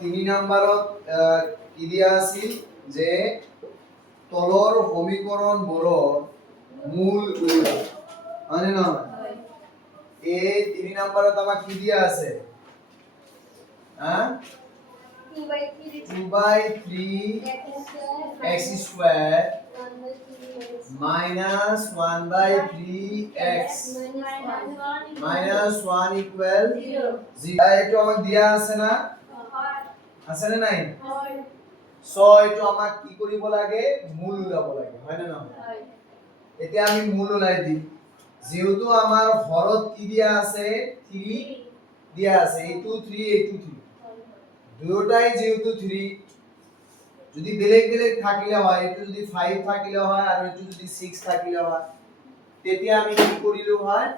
তিনি নম্বৰত কি দিয়া আছিল যে তলৰ সমীকৰণবোৰৰ মূল উলিওৱা হয়নে নহয় এই তিনি নম্বৰত আমাক কি দিয়া আছে 2/3 x square minus 1/3 x minus 1 equal 0 এইটো আমাক দিয়া আছে না আছে না নাই সো এইটো আমাক কি কৰিব লাগে মূল উলাব লাগে হয় না নহয় এতিয়া আমি মূল উলাই দিম যেহেতু আমাৰ হৰত কি দিয়া আছে 3 দিয়া আছে এইটো 3 এইটো 3 দুটাই যেহেতু 3 যদি বেলেগ বেলেগ থাকিলে হয় এটো যদি 5 থাকিলে হয় আৰু এটো যদি 6 থাকিলে হয় তেতিয়া আমি কি কৰিলো হয়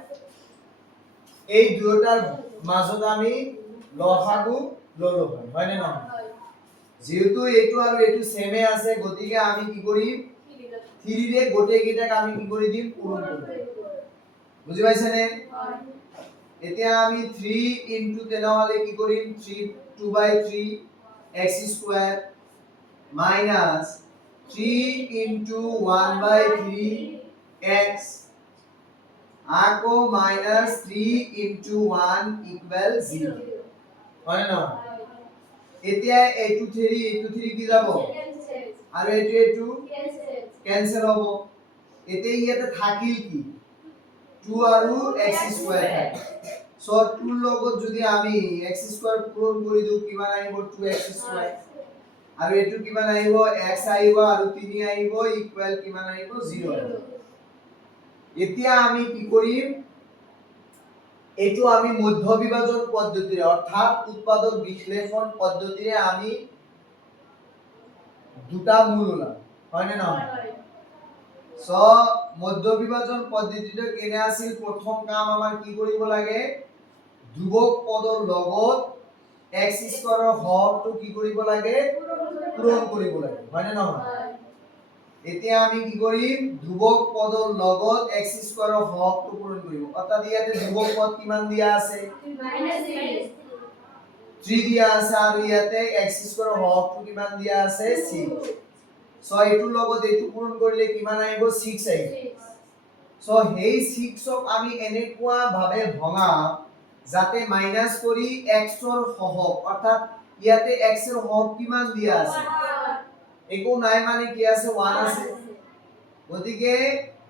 এই দুটাৰ মাজত আমি লসাগু ললো হয় না নহয় যেহেতু এটো আৰু এটো সেমে আছে গতিকে আমি কি কৰিম 3 ৰে গোটে কেইটাক আমি কি কৰি দিম পূৰণ কৰিম বুজি পাইছানে এতিয়া আমি 3 ইনটু তেনেহলে কি কৰিম 2/3 x square minus 3 into 1/3 x আকৌ minus 3 into 1 equal 0 হয় না এতিয়া এইটো 3 কি যাব আৰু এইটো ক্যান্সেল হ'ব এতিয়া ইয়াতে থাকিল কি 2 আৰু x square থাকে সো 2 লগত যদি আমি x square পূৰণ কৰি দিও কিমান আহিব 2x square আৰু এটো কিমান আহিব x আহিব আৰু 3 আহিব ইকুয়াল কিমান আহিব 0 এতিয়া আমি কি কৰিম এটো আমি মধ্য বিভাজন পদ্ধতিৰে অৰ্থাৎ উৎপাদক বিশ্লেষণ পদ্ধতিৰে আমি দুটা মূল ওলাম হয় না নহয় সো মধ্য বিভাজন পদ্ধতিটো কেনে আছিল প্ৰথম কাম আমাৰ কি কৰিব লাগে ধ্ৰুবক পদৰ লগত x স্কয়াৰৰ হৰটো কি কৰিব লাগে পূৰণ কৰিব লাগে হয় না নহয় এতিয়া আমি কি কৰিম ধ্ৰুবক পদৰ লগত x স্কয়াৰৰ হৰটো পূৰণ কৰিব অৰ্থাৎ ইয়াতে ধ্ৰুবক পদ কিমান দিয়া আছে -3 দিয়া আছে আৰু ইয়াতে x স্কয়াৰৰ হৰটো কিমান দিয়া আছে 6 সো এটো লগত এটো পূৰণ কৰিলে কিমান আহিব 6 আহিব সো হেই 6ক আমি এনেকুৱা ভাবে ভঙাম যাতে মাইনাস কৰি x ৰ হহক অৰ্থাৎ ইয়াতে x ৰ হহক কিমান দিয়া আছে একো নাই মানে কি আছে 1 আছে গতিকে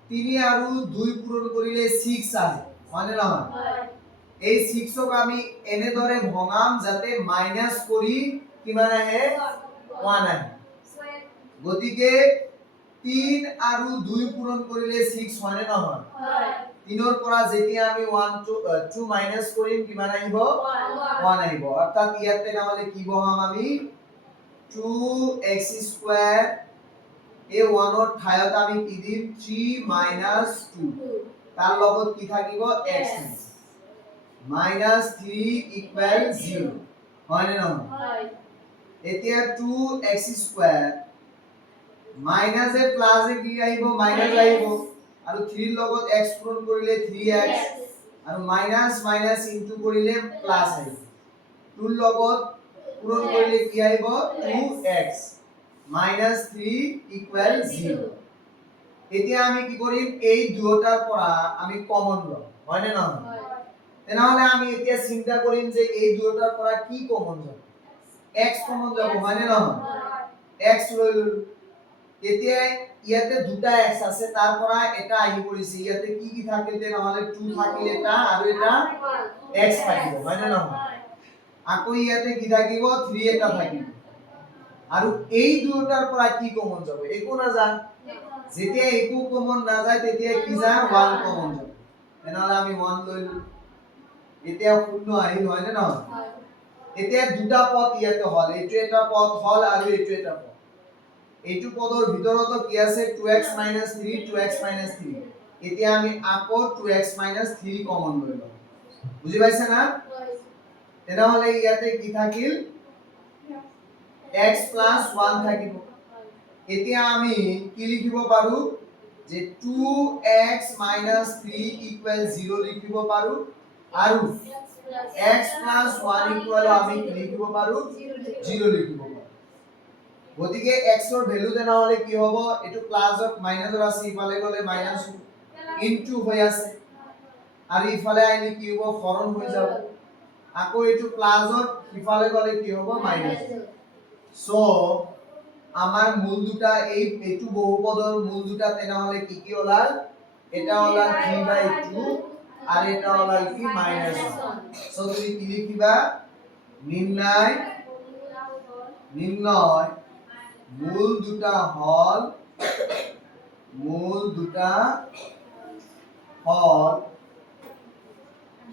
3 আৰু 2 পূৰণ কৰিলে 6 আহে মানে নহয় এই 6ক আমি এনে দৰে ভঙাম যাতে মাইনাস কৰি কিমান আহে 1 আহে গতিকে 3 আৰু 2 পূৰণ কৰিলে 6 হয় না নহয় 3 ৰ পৰা যেতিয়া আমি 2 মাইনাস কৰিম কিমান আহিব 1 আহিব অৰ্থাৎ ইয়াতে নহলে কি বহাম আমি 2x স্কয়াৰ এই 1 ৰ ঠাইত আমি কি দিম 3 - 2 তাৰ লগত কি থাকিব x -3 ইকুয়াল 0 হয় না নহয় এতিয়া 2x স্কয়াৰ মাইনাস এ প্লাস এ কি আহিব মাইনাস আহিব আৰু 3 ৰ লগত x পূৰণ কৰিলে 3x আৰু মাইনাস মাইনাস ইনটু কৰিলে প্লাস আহিব 2 ৰ লগত পূৰণ কৰিলে কি আহিব 2x -3 ইকুয়াল 0 এতিয়া আমি কি কৰিম এই দুটাৰ পৰা আমি কমন লম হয় না নহয় তেনেহলে আমি এতিয়া চিন্তা কৰিম যে এই দুটাৰ পৰা কি কমন যাব x কমন যাব হয় না নহয় x লৈ ললো এতিয়া ইয়াতে দুটা x আছে তাৰ পৰা এটা আহি পৰিছে ইয়াতে কি কি থাকিল তেনেহলে 2 থাকিল এটা আৰু এটা x থাকিব হয় না নহয় আকৌ ইয়াতে কি থাকিব 3 এটা থাকিব আৰু এই দুটাৰ পৰা কি কমন যাব একো না যায় যেতিয়া একো কমন না যায় তেতিয়া কি যায় 1 কমন যাব তেনেহলে আমি 1 লইলো এতিয়া শূন্য আহিল হয় না নহয় এতিয়া দুটা পদ ইয়াতে হল এইটো এটা পদ হল আৰু এইটো এটা পদ এইটো পদৰ ভিতৰত কি আছে 2x - 3 2x - 3 এতিয়া আমি আকৌ 2x - 3 কমন লৈ লম বুজি পাইছা না তেনেহলে ইয়াতে কি থাকিল x + 1 থাকিব এতিয়া আমি কি লিখিব পাৰো যে 2x - 3 = 0 লিখিব পাৰো আৰু x plus 1 equal আমি কি লিখিব পাৰো 0 লিখিব পাৰো গতিকে x ৰ ভ্যালু দেনা হলে কি হ'ব এটো প্লাসত মাইনাসত আছে ইফালে গলে মাইনাস ইনটু হৈ আছে আৰু ইফালে আইলে কি হ'ব হৰণ হৈ যাব আকৌ এটো প্লাসত ইফালে গলে কি হ'ব মাইনাস সো আমার মূল দুটা এই এটু বহুপদৰ মূল দুটা তেনা হলে কি ওলাল এটা ওলাল 3/2 আর এটা ওলাল কি -1 সো তুমি কি লিখিবা নির্ণয় মূল দুটা হল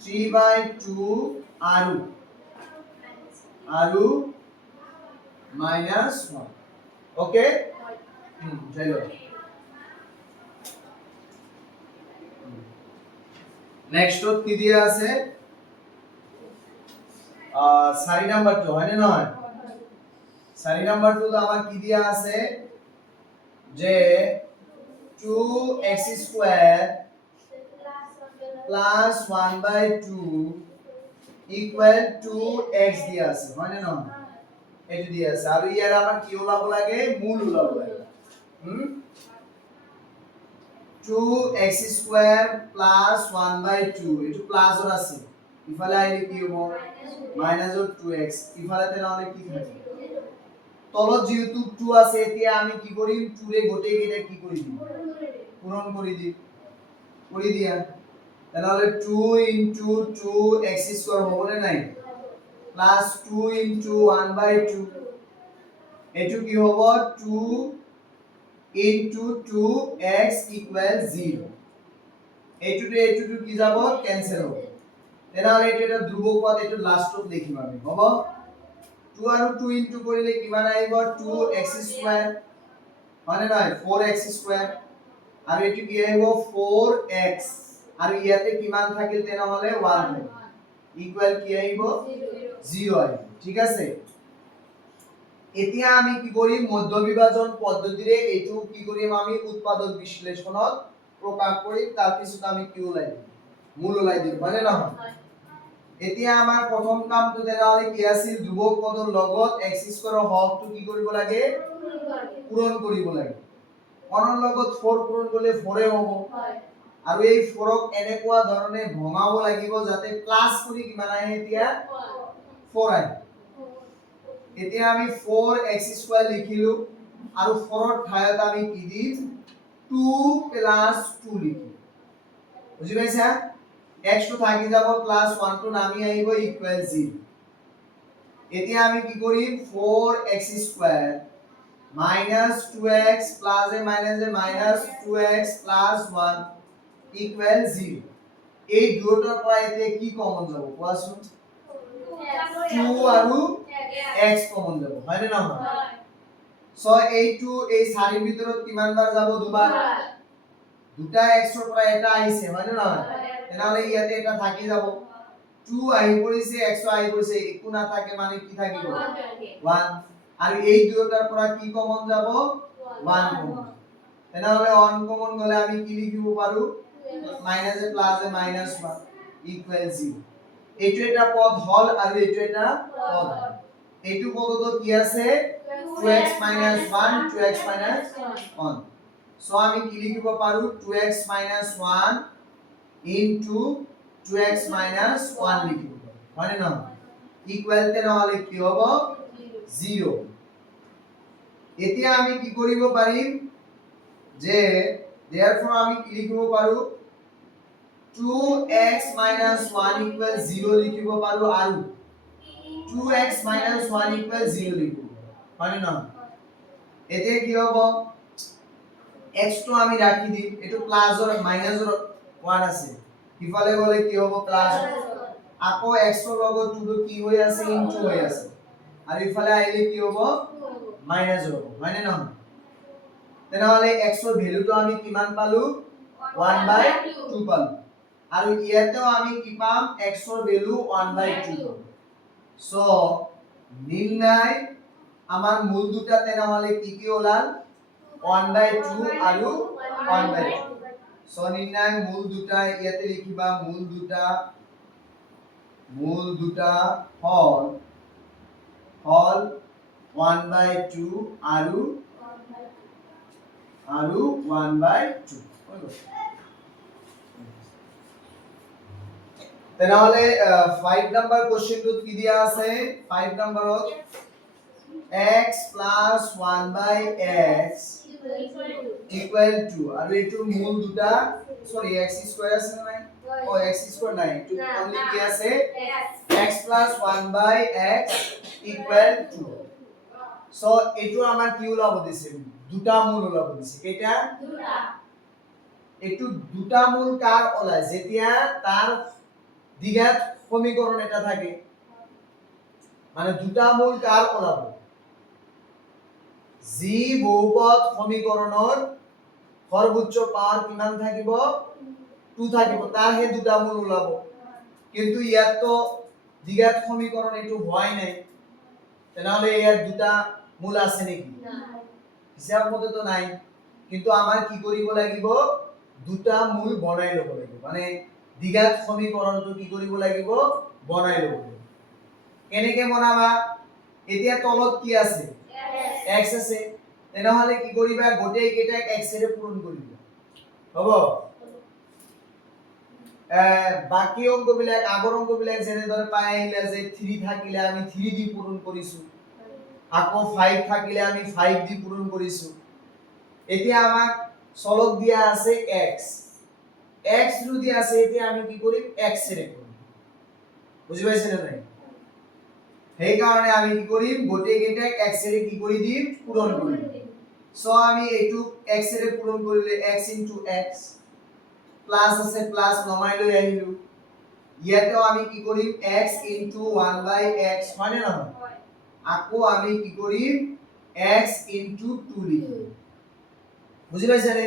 3/2 আৰু -1 ওকে চলো নেক্সট কি দিয়া আছে 4 নাম্বার তো হয় না নয় 4 নাম্বার তো আমার কি দিয়া আছে যে 2x² plus 1/2 equal to x দিয়া আছে হয় না নয় এটা দিয়া আছে আর ইয়ার আমার কি ওলাব লাগে মূল ওলাব লাগে 2x² plus 1/2 এটা প্লাস ওর আছে ইফালে আইলে কি হবে মাইনাস অর 2x ইফালে তেলা হলে কি থাকে তলত যেহেতু 2 আছে এতিয়া আমি কি করি 2 রে গোটে গেলে কি করি দিই পূরণ করি দিয়া তাহলে 2 into 2x² হবে না নাই প্লাস 2 into 1/2 এটু কি হবো 2 into 2x equal 0 এটু কি যাব ক্যান্সেল হবে তাহলে এটা ধ্রুবক পদ এটা লাস্টত লিখিম আমি হবো 2 আৰু 2 into কৰিলে কিমান আহিব 2x² মানে নাই 4x² আৰু এটু কি আহিব 4x আৰু ইয়াতে কিমান থাকিল তেনেহলে 1 ইকুয়াল কি আহিব 0 আহিব ঠিক আছে এতিয়া আমি কি করি মধ্য বিভাজন পদ্ধতিৰে এটু কি কৰিম আমি উৎপাদক বিশ্লেষণত প্ৰকাশ কৰি তাৰ পিছত আমি কি ওলাই দিম মূল ওলাই দিম মানে নহয় এতিয়া আমাৰ প্ৰথম কামটো তেনেহলে কি আছিল ধ্ৰুবক পদৰ লগত x² ৰ হৰটো কি কৰিব লাগে পূৰণ কৰিব লাগে 1 ৰ লগত 4 পূৰণ কৰিলে 4 এ হ'ব আৰু এই 4 ক এনেকুৱা ধৰণে ভঙাব লাগিব যাতে প্লাস কৰি কিমান আহে এতিয়া 4 আহে এতিয়া আমি 4x² লিখিলো আৰু 4 ৰ ঠাইত আমি কি দিম 2 + 2 লিখিম বুজি পাইছা x তো থাকি যাব +1 তো নামি আহিব ইকুয়াল 0 এতিয়া আমি কি কৰিম 4x² - 2x + a - 2x + 1 equal 0 এই দুটোৰ পৰা এতে কি কমন যাব কোৱাচোন 2 আৰু x কমন যাব হয় না নহয় সো এই 2 এই সারির ভিতৰত কিমান বাৰ যাব দুবাৰ দুটা x ৰ পৰা এটা আহিছে হয় না নহয় তেনেহলে ইয়াতে এটা থাকি যাব 2 আহি পৰিছে x আহি পৰিছে একো না থাকে মানে কি থাকিব 1 আৰু এই দুটাৰ পৰা কি কমন যাব 1 কমন তেনেহলে 1 কমন গলে আমি কি লিখিব পাৰো মাইনাস এ প্লাস এ -1 ইকুয়াল 0 এটো এটা পদ হল আৰু এটো এটা পদ এটো পদটো কি আছে 2x - 1 2x - 1 সো আমি কি লিখিব পাৰো 2x - 1 into 2x - 1 লিখিব পাৰো হয় না ইকুয়াল তেনেহলে কি হ'ব 0 এতিয়া আমি কি কৰিব পাৰিম যে therefore আমি কি লিখিব পাৰো 2x - 1 equal 0 লিখিব পাৰো আৰু 2x - 1 equal 0 লিখিব হয় না এতে কি হ'ব x তো আমি রাখি দিম এটো প্লাস অর মাইনাস অর 1 আছে ইফালে গলে কি হ'ব প্লাস আকৌ x ৰ লগত 2 কি হৈ আছে ইনটু হৈ আছে আৰু ইফালে আইলে কি হ'ব মাইনাস হ'ব হয় না নহয় তেনেহলে x ৰ ভ্যালুটো আমি কিমান পালো 1/2 পালো আৰু ইয়াতেও আমি কি পাম x ৰ ভ্যালু 1/2 সো নিৰ্ণয় আমাৰ মূল দুটা তেনেহলে কি ওলাল 1/2 আৰু 1/2 সো নির্ণয় মূল দুটা ইয়াতে লিখিবা মূল দুটা মূল দুটা হল হল 1/2 আৰু 1/2 তেনেহলে 5 নাম্বাৰ কোশ্চেনটোত কি দিয়া আছে 5 নাম্বাৰত x plus 1/x equal to আৰু এইটো মূল দুটা সরি x স্কয়ার আছে না নাই ও x স্কয়ার নাই তো অনলি কি আছে x plus 1/x equal to so এইটো আমাৰ কি ওলাব দিছে দুটা মূল ওলাব দিছে কেইটা দুটা এইটো দুটা মূল কার ওলায় যেতিয়া তার দ্বিঘাত সমীকরণ এটা থাকে মানে দুটা মূল কার ওলাব জি বহুপদ সমীকৰণৰ সৰ্বোচ্চ পাৱাৰ কিমান থাকিব 2 থাকিব তাৰ হে দুটা মূল ওলাব কিন্তু ইয়াত তো দ্বিঘাত সমীকরণ এটো হয় নাই তেনেহলে ইয়াত দুটা মূল আছে নেকি না হিসাব মতে তো নাই কিন্তু আমাৰ কি কৰিব লাগিব দুটা মূল বনাই লব লাগিব মানে দ্বিঘাত সমীকৰণটো কি কৰিব লাগিব বনাই লব লাগিব কেনেকে বনাবা এতিয়া তলত কি আছে x আছে তেনেহলে কি কৰিবা গোটেই কেইটাক x এৰে পূৰণ কৰিবা হ'ব বাকি অংকবিলাক আগৰ অংকবিলাক যেনে ধৰে পাই আহিলা যে 3 থাকিলে আমি 3 দি পূৰণ কৰিছো আকৌ 5 থাকিলে আমি 5 দি পূৰণ কৰিছো এতিয়া আমাক চলক দিয়া আছে x x যদি আছে এতিয়া আমি কি কৰিম x এৰে কৰিম বুজি পাইছে না নাই সেই কাৰণে আমি কি কৰিম গোটেই কেইটাক x এৰে কি কৰি দিম পূৰণ কৰিম সো আমি এইটো x এৰে পূৰণ কৰিলে x * x প্লাস আছে প্লাস নমাই লৈ আহিলো ইয়াতেও আমি কি কৰিম x * 1/x হয় না নহয় আকৌ আমি কি কৰিম x * 2 লিখিম বুজি পাইছে নে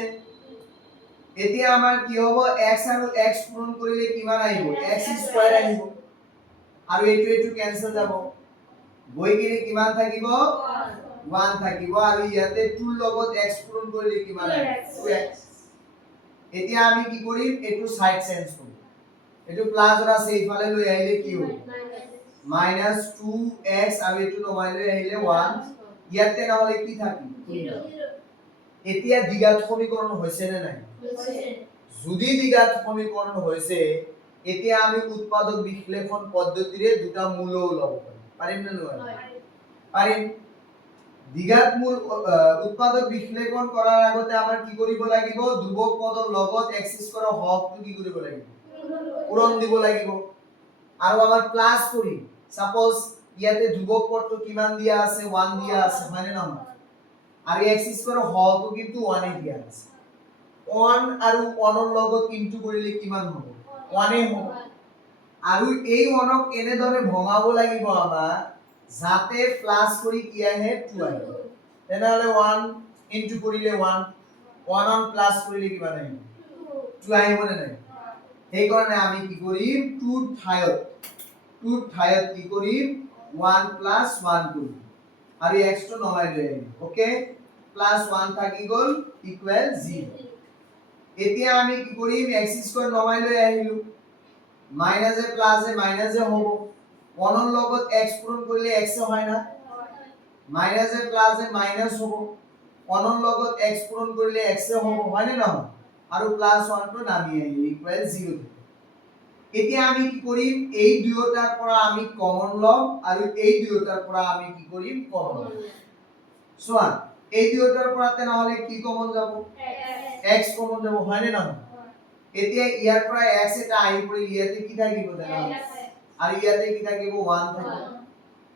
এতিয়া আমাৰ কি হ'ব x আৰু x পূৰণ কৰিলে কিমান আহিব x² আহিব আৰু এইটো ক্যান্সেল যাব গৈ কিনে কিমান থাকিব 1 থাকিব আৰু ইয়াতে 2 ৰ লগত x পূৰণ কৰিলে কিমান আহিব 2x এতিয়া আমি কি কৰিম এটো সাইড চেঞ্জ কৰিম এটো প্লাস আছে ইফালে লৈ আহিলে কি হ'ব -2x আৰু এটো নমাই লৈ আহিলে 1 ইয়াতে নহলে কি থাকিব 0 এতিয়া দ্বিঘাত সমীকরণ হৈছে নে নাই হৈছে যদি দ্বিঘাত সমীকরণ হৈছে এতিয়া আমি উৎপাদক বিশ্লেষণ পদ্ধতিৰে দুটা মূল ওলাব পাৰিম না নোৱাৰিম পাৰিম দ্বিঘাত মূল উৎপাদক বিশ্লেষণ কৰাৰ আগতে আমাৰ কি কৰিব লাগিব ধ্ৰুবক পদৰ লগত x² হৰটো কি কৰিব লাগিব পূৰণ দিব লাগিব আৰু আমাৰ প্লাস কৰিম সাপোজ ইয়াতে ধ্ৰুবক পদটো কিমান দিয়া আছে 1 দিয়া আছে মানে নহয় আৰু x² হৰটো কিন্তু 1 এ দিয়া আছে 1 আৰু 1 ৰ লগত ইনটু কৰিলে কিমান হ'ব 1 এ হ'ব আৰু এই 1 ক এনে ধৰে ভঙাব লাগিব আমাৰ যাতে প্লাস কৰি কি আহে 2 আহে তেনেহলে 1 ইনটু কৰিলে 1 1 প্লাস কৰিলে কিমান আহিব 2 আহিব নে নাই সেই কাৰণে আমি কি কৰিম 2 ঠায়ত কি কৰিম 1 প্লাস 1 কৰিম আৰু x টো নমাই লৈ আহিম ওকে প্লাস 1 থাকি গল ইকুয়াল 0 এতিয়া আমি কি কৰিম x² নমাই লৈ আহিলো মাইনাস এ প্লাস এ মাইনাস এ হ'ব 1 ৰ লগত x পূৰণ কৰিলে x হয় না মাইনাস এ প্লাস এ মাইনাস হ'ব 1 ৰ লগত x পূৰণ কৰিলে x হ'ব হয় নে নহয় আৰু প্লাস 1 টো নামি আহিল ইকুয়াল 0 এতিয়া আমি কি কৰিম এই দুয়োটাৰ পৰা আমি কমন লম আৰু এই দুয়োটাৰ পৰা আমি কি কৰিম কমন লম সোয়া এই দুয়োটাৰ পৰা তেনেহলে কি কমন যাব x কমন যাব হয় নে নহয় এতিয়া ইয়াৰ পৰা x এটা আহি পৰি ইয়াতে কি থাকিব তেনেহলে আৰু ইয়াতে কি থাকিব 1 থাকিব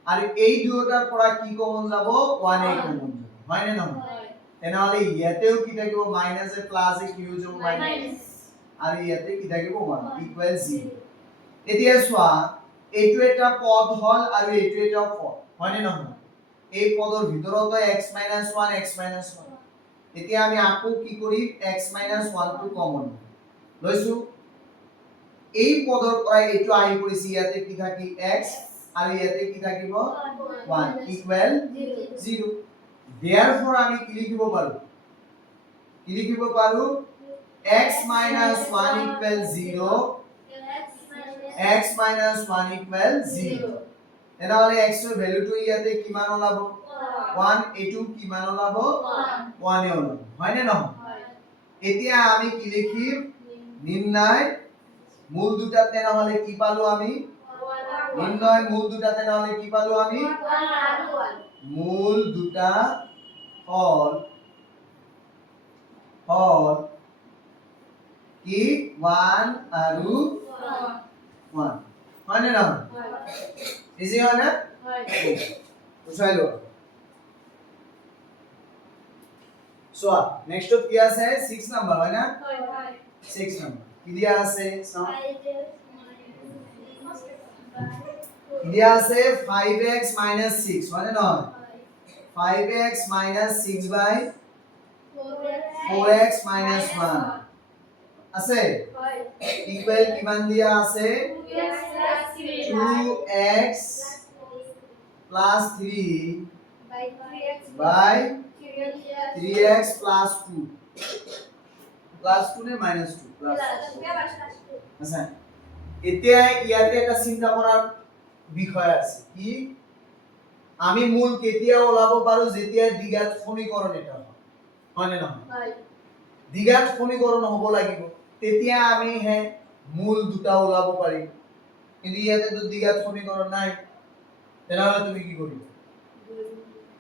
আৰু এই দুয়োটাৰ পৰা কি কমন যাব 1 এ কমন যাব হয় নে নহয় তেনেহলে ইয়াতেও কি থাকিব মাইনাস এ প্লাস এ কি হৈ যাব মাইনাস আৰু ইয়াতে কি থাকিব 1 ইকুয়াল 0 এতিয়া সোয়া এইটো এটা পদ হল আৰু এইটো এটা পদ হয় নে নহয় এই পদৰ ভিতৰত x - 1 x - 1 এতিয়া আমি আকৌ কি কৰিম x - 1 টো কমন লৈছো এই পদৰ পৰা এইটো আহি পৰিছে ইয়াতে কি থাকি x আৰু ইয়াতে কি থাকিব 1 ইকুয়াল 0 therefore আমি কি লিখিব পাৰো x - 1 equal 0 x minus 1 equal 0 তেনেহলে x ৰ ভ্যালুটো ইয়াতে কিমান ওলাব 1 এটো কিমান ওলাব 1 এ ওলাব হয় নে নহয় এতিয়া আমি কি লিখিম নির্ণয় মূল দুটা তেনেহলে কি পালো আমি নির্ণয় মূল দুটা তেনেহলে কি পালো আমি মূল দুটা হল কি 1 আৰু 1 হয় নে নহয় ইজি হয় না হয় বুঝাই লো সো নেক্সট কি আছে 6 নাম্বার হয় না হয় হয় 6 নাম্বার কি দিয়া আছে দিয়া আছে 5x 6 হয় না নহয় 5x 6 by 4x 1 আছে হয় ইকুয়াল কিমান দিয়া আছে 2x plus 3 by 3x plus 2 plus 2 নে minus 2 plus আচ্ছা এতিয়া ইয়াতে একটা চিন্তা করার বিষয় আছে কি আমি মূল কেতিয়া ওলাব পাৰো যেতিয়া দ্বিঘাত সমীকৰণ এটা হয় না নহয় দ্বিঘাত সমীকৰণ হ'ব লাগিব তেতিয়া আমি হে মূল দুটা ওলাব পাৰি কিন্তু ইয়াতে তো দ্বিঘাত সমীকৰণ নাই তেনেহলে তুমি কি কৰিবা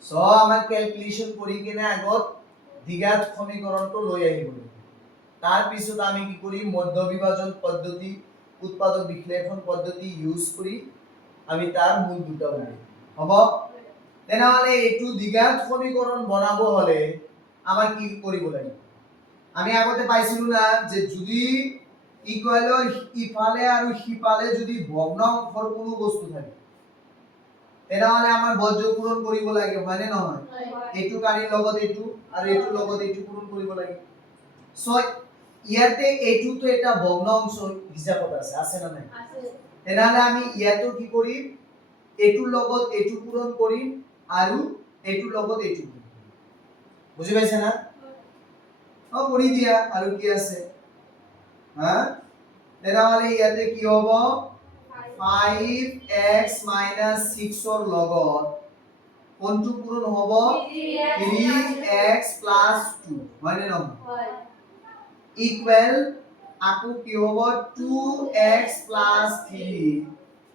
সো আমাৰ ক্যালকুলেশন কৰি কিনে আগত দ্বিঘাত সমীকৰণটো লৈ আহিব তাৰ পিছত আমি কি কৰিম মধ্য বিভাজন পদ্ধতি উৎপাদক বিশ্লেষণ পদ্ধতি ইউজ কৰি আমি তাৰ মূল দুটা উলিয়াম হ'ব তেনেহলে এইটো দ্বিঘাত সমীকৰণ বনাব হলে আমাৰ কি কৰিব লাগিব আমি আগতে পাইছিলো না যে যদি ইকুয়ালৰ ইফালে আৰু সিফালে যদি ভগ্নাংশৰ কোনো বস্তু থাকে তেনেহলে আমাৰ বজ্ৰ পূৰণ কৰিব লাগে হয় নে নহয় এইটো কাৰিৰ লগত এইটো আৰু এইটো লগত এইটো পূৰণ কৰিব লাগে সো ইয়াতে এইটো তো এটা ভগ্নাংশ হিচাপত আছে না নাই আছে তেনেহলে আমি ইয়াতো কি কৰিম এইটোৰ লগত এইটো পূৰণ কৰিম আৰু এইটোৰ লগত এইটো বুজি পাইছা না কৰি দিয়া আৰু কি আছে হা তেনেহলে ইয়াতে কি হ'ব 5x 6 ৰ লগত কোনটো পূৰণ হ'ব 3x 2 হয় নে নহয় হয় ইকুয়াল আকো কি হ'ব 2x 3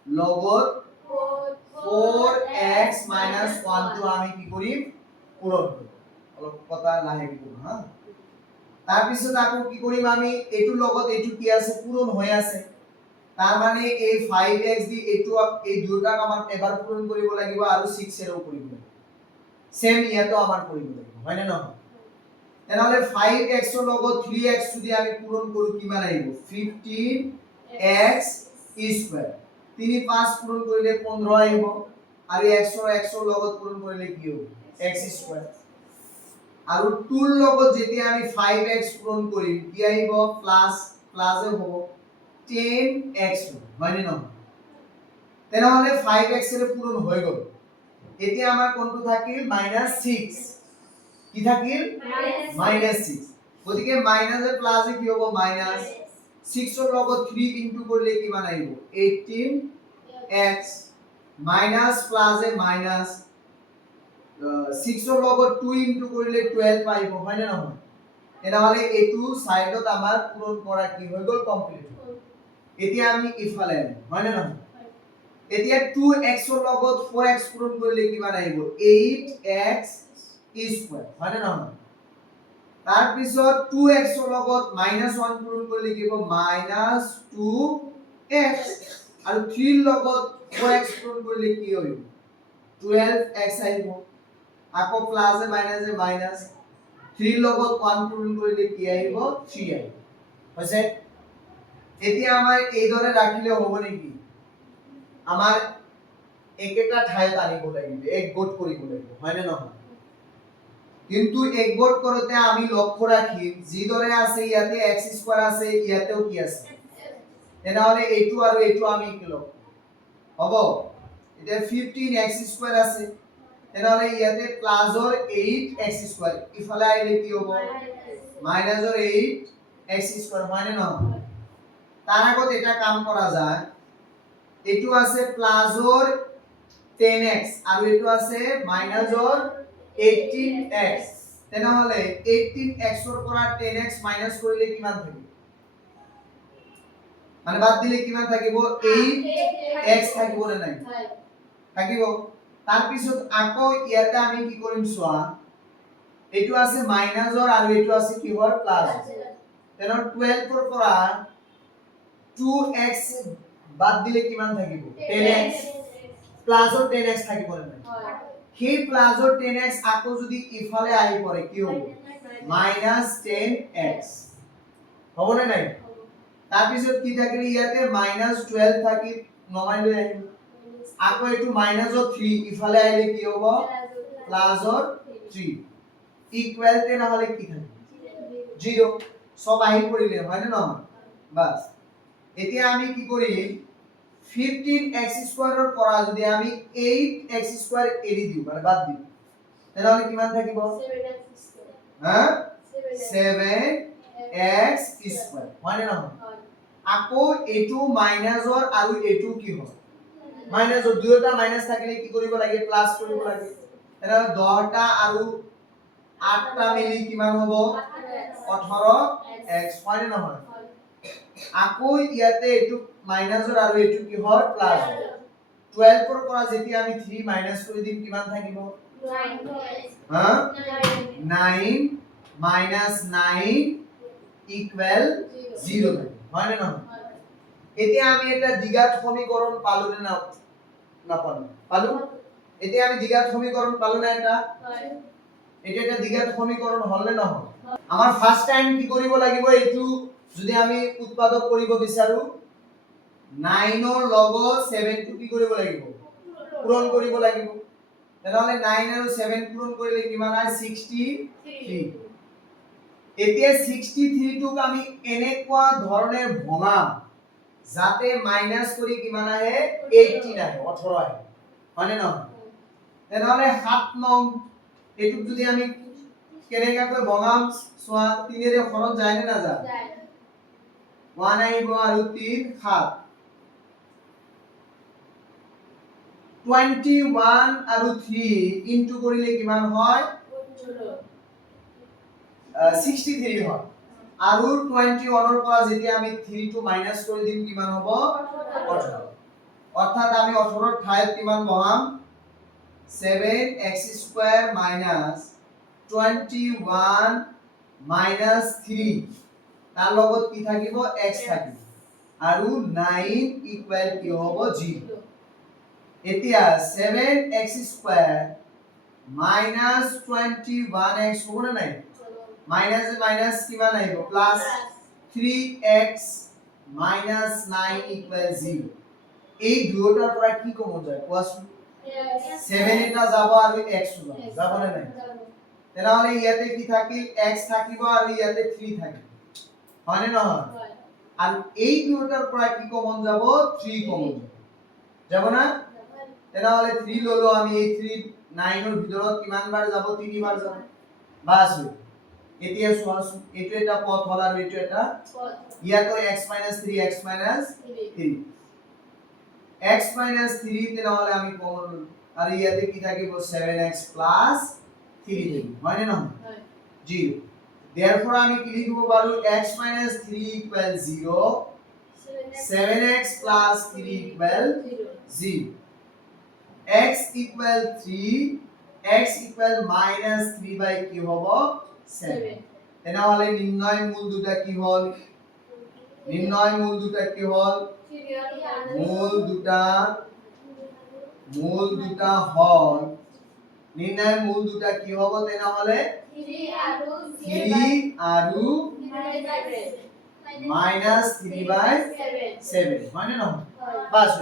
লগত 4x 1 টো আমি কি কৰিম পূৰণ কৰিম অলপ কথা লাহে কৰিম হা তাৰ পিছত আকো কি কৰিম আমি এইটো লগত এইটো কি আছে পূৰণ হৈ আছে তাৰ মানে এই 5x দি এইটো এই দুটাক আমাৰ এবাৰ পূৰণ কৰিব লাগিব আৰু 6 এৰও কৰিব লাগিব সেম ইয়াতো আমাৰ কৰিব লাগিব হয় না নহয় তেনেহলে 5x ৰ লগত 3x যদি আমি পূৰণ কৰো কিমান আহিব 15x স্কয়াৰ 3 5 পূৰণ কৰিলে 15 আহিব আৰু x ৰ লগত পূৰণ কৰিলে কি হ'ব x স্কয়াৰ আৰু 2 ৰ লগত যেতিয়া আমি 5x পূৰণ কৰিম কি আহিব প্লাস প্লাসে হ'ব 10x হয় নে নহয় তেনেহলে 5x এর পূরণ হয়ে গেল এতিয়া আমাৰ কোনটো থাকিল -6 কি থাকিল -6 গতিকে মাইনাস এ প্লাস এ কি হ'ব -6 ৰ লগত 3 ইনটু কৰিলে কিমান আহিব 18x মাইনাস প্লাস এ মাইনাস 6 ৰ লগত 2 ইনটু কৰিলে 12 পাইব হয় না নহয় তেনেহলে এটো সাইডত আমাৰ পূৰণ কৰা কি হৈ গল কমপ্লিট এতিয়া আমি ইফালে হয় না নহয় এতিয়া 2x ৰ লগত 4x পূৰণ কৰিলে কিমান আহিব 8x স্কয়াৰ হয় না নহয় তাৰ পিছত 2x ৰ লগত -1 পূৰণ কৰিলে কি হ'ব -2x আৰু 3 ৰ লগত 4x পূৰণ কৰিলে কি হ'ব 12x আহিব আকৌ প্লাস এ মাইনাস 3 ৰ লগত 1 পূৰণ কৰিলে কি আহিব 3 আহিব হৈছে এতিয়া আমাৰ এই দৰে ৰাখিলে হ'ব নেকি আমাৰ একেটা ঠাইত আনিব লাগিব এক গোট কৰিব লাগিব হয় না নহয় কিন্তু এক গোট কৰোতে আমি লক্ষ্য ৰাখিম যি দৰে আছে ইয়াতে x স্কয়াৰ আছে ইয়াতেও কি আছে তেনেহলে এইটো আৰু এইটো আমি কি লওক হ'ব এতিয়া 15x স্কয়াৰ আছে তেনেহলে ইয়াতে প্লাসৰ 8x স্কয়াৰ ইফালে আইলে কি হ'ব মাইনাসৰ 8x স্কয়াৰ হয় না নহয় তাৰ আগত এটা কাম কৰা যায় এইটো আছে প্লাসৰ 10x আৰু এইটো আছে মাইনাসৰ 18x তেনেহলে 18x ৰ পৰা 10x মাইনাস কৰিলে কিমান থাকিব মানে বাদ দিলে কিমান থাকিব 8x থাকিব নে নাই থাকিব তাৰ পিছত আকৌ ইয়াতে আমি কি কৰিম চোৱা এইটো আছে মাইনাসৰ আৰু এইটো আছে কিহৰ প্লাস তেনে 12 ৰ পৰা 2x বাদ দিলে কিমান থাকিব 10x প্লাসৰ 10x থাকিব নে নাই সেই প্লাসৰ 10x আকৌ যদি ইফালে আহি পৰে কি হ'ব -10x হ'ব নে নাই তাৰ পিছত কি থাকিলে ইয়াতে -12 থাকি নমাই লৈ আহিম আকৌ এটো -3 ইফালে আহিলে কি হ'ব প্লাসৰ 3 ইকুয়াল তেনেহলে কি থাকিব 0 সব আহি পৰিলে হয় না নহয় বাস এতিয়া আমি কি কৰিম 15x² ৰ পৰা যদি আমি 8x² এৰি দিও মানে বাদ দিও তেনেহলে কিমান থাকিব 7x² হয় না নহয় আকৌ এটো মাইনাসৰ আৰু এটো কি হয় মাইনাসৰ দুয়োটা মাইনাস থাকিলে কি কৰিব লাগে প্লাস কৰিব লাগে তেনেহলে 10টা আৰু 8টা মিলি কিমান হ'ব 18x হয় না নহয় আকৌ ইয়াতে এটো মাইনাসৰ আৰু এটো কি হয় প্লাস 12 ৰ পৰা যেতিয়া আমি 3 মাইনাস কৰি দিম কিমান থাকিব 9 9 ইকুয়াল 0 হয় না নহয় এতিয়া আমি এটা দ্বিঘাত সমীকরণ পালো না না পালো এতিয়া আমি দ্বিঘাত সমীকরণ পালো না এটা এটা এটা দ্বিঘাত সমীকরণ হল না নহয় আমাৰ ফাৰ্স্ট টাইম কি কৰিব লাগিব এইটো যদি আমি উৎপাদক কৰিব বিচাৰো 9 ৰ লগত 7 টো কি কৰিব লাগিব পূৰণ কৰিব লাগিব তেনেহলে 9 আৰু 7 পূৰণ কৰিলে কিমান হয় 63 এতিয়া 63 টোক আমি এনেকুৱা ধৰণে ভঙাম যাতে মাইনাস কৰি কিমান আহে 18 আহে 18 আহে মানে ন তেনেহলে 7 নং এটুক যদি আমি কেনেকৈ ভঙাম সোয়া 3 ৰে হৰণ যায় নে না যায় 1 আহিব আৰু 3 7 21 আৰু 3 ইনটু কৰিলে কিমান হয় 63 হয় আৰু 21 ৰ পৰা যেতিয়া আমি 3 টো মাইনাস কৰি দিম কিমান হ'ব 18 অৰ্থাৎ আমি 18 ৰ ঠাইত কিমান বহাম 7x² - 21 3 তাৰ লগত কি থাকিব x থাকিব আৰু 9 ইকুয়াল কি হ'ব 0 এতিয়া 7x² - 21x হ'ব না নাই মাইনাস মাইনাস কিমান আহিব প্লাস 3x - 9 ইকুয়াল 0 এই দুয়োটাৰ পৰা কি কমন যায় কোৱাচোন 7 এটা যাব আৰু x যাব না নাই তেনেহলে ইয়াতে কি থাকিল x থাকিব আৰু ইয়াতে 3 থাকিব হয় না নহয় আৰু এই দুয়োটাৰ পৰা কি কমন যাব 3 কমন যাব না তেনেহলে 3 ললো আমি এই 3 9 ৰ ভিতৰত কিমান বাৰ যাব 3 বাৰ যাব বাস এতিয়া সোৱাচোন এটো এটা পথ হল আৰু এটো এটা পথ ইয়াতো x - 3 x - 3 x - 3 তেনেহলে আমি কমন আৰু ইয়াতে কি থাকিব 7x + 3 থাকিব হয় না নহয় 0 therefore আমি কি লিখিব পাৰো x - 3 = 0 7x + 3 = 0 x = 3 x = -3 বাই কি হ'ব 7 তেনেহলে নির্ণয় মূল দুটা কি হল নির্ণয় মূল দুটা কি হল মূল দুটা হল নির্ণয় মূল দুটা কি হ'ব তেনেহলে 3 আৰু -3/7 হয় না নহয় বাস